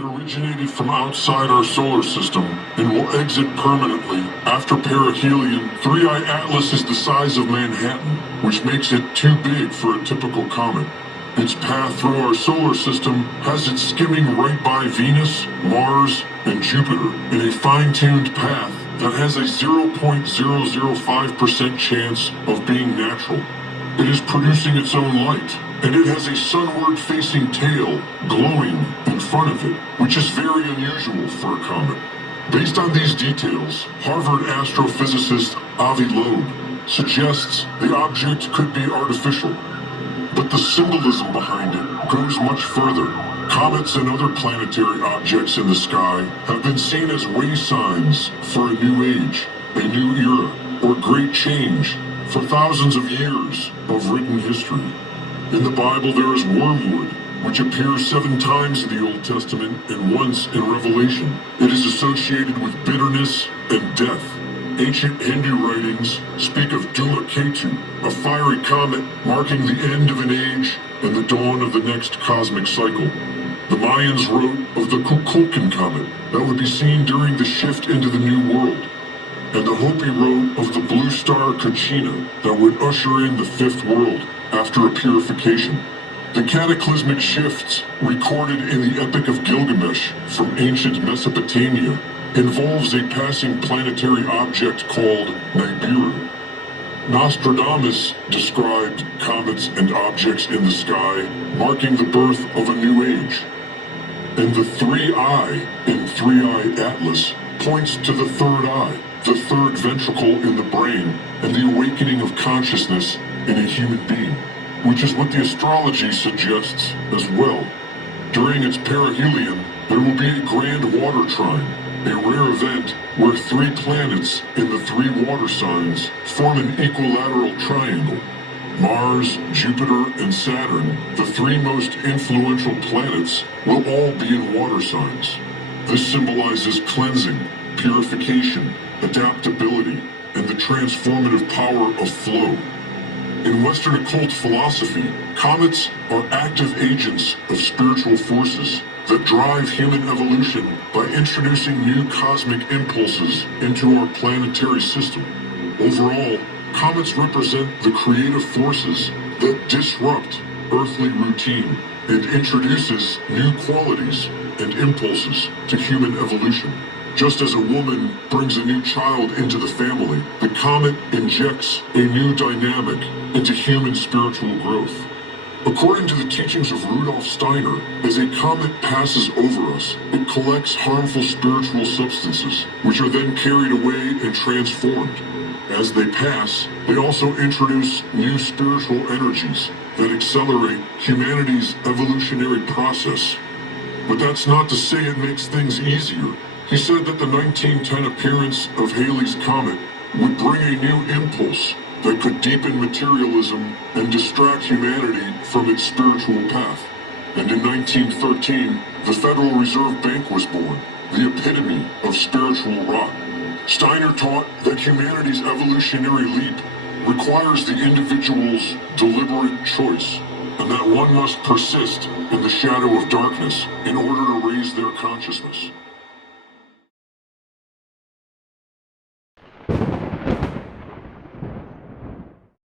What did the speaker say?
It originated from outside our solar system and will exit permanently after perihelion. 3I Atlas is the size of Manhattan, which makes it too big for a typical comet. Its path through our solar system has it skimming right by Venus, Mars, and Jupiter in a fine-tuned path that has a 0.005% chance of being natural. It is producing its own light, and it has a sunward-facing tail glowing in front of it, which is very unusual for a comet. Based on these details, Harvard astrophysicist Avi Loeb suggests the object could be artificial. But the symbolism behind it goes much further. Comets and other planetary objects in the sky have been seen as way signs for a new age, a new era, or great change for thousands of years of written history. In the Bible there is wormwood, which appears 7 times in the Old Testament and once in Revelation. It is associated with bitterness and death. Ancient Hindu writings speak of Dhumiketu, a fiery comet marking the end of an age and the dawn of the next cosmic cycle. The Mayans wrote of the Kukulkan comet that would be seen during the shift into the New World. And the Hopi wrote of the blue star Kachina that would usher in the 5th world after a purification. The cataclysmic shifts recorded in the Epic of Gilgamesh from ancient Mesopotamia involves a passing planetary object called Nibiru. Nostradamus described comets and objects in the sky marking the birth of a new age. And the 3I in 3I Atlas points to the third eye, the third ventricle in the brain, and the awakening of consciousness in a human being, which is what the astrology suggests as well. During its perihelion, there will be a grand water trine, a rare event where 3 planets in the 3 water signs form an equilateral triangle. Mars, Jupiter, and Saturn, the 3 most influential planets, will all be in water signs. This symbolizes cleansing, purification, adaptability, and the transformative power of flow. In Western occult philosophy, comets are active agents of spiritual forces that drive human evolution by introducing new cosmic impulses into our planetary system. Overall, comets represent the creative forces that disrupt earthly routine and introduces new qualities and impulses to human evolution. Just as a woman brings a new child into the family, the comet injects a new dynamic into human spiritual growth. According to the teachings of Rudolf Steiner, as a comet passes over us, it collects harmful spiritual substances, which are then carried away and transformed. As they pass, they also introduce new spiritual energies that accelerate humanity's evolutionary process. But that's not to say it makes things easier. He said that the 1910 appearance of Halley's Comet would bring a new impulse that could deepen materialism and distract humanity from its spiritual path. And in 1913, the Federal Reserve Bank was born, the epitome of spiritual rot. Steiner taught that humanity's evolutionary leap requires the individual's deliberate choice, and that one must persist in the shadow of darkness in order to raise their consciousness.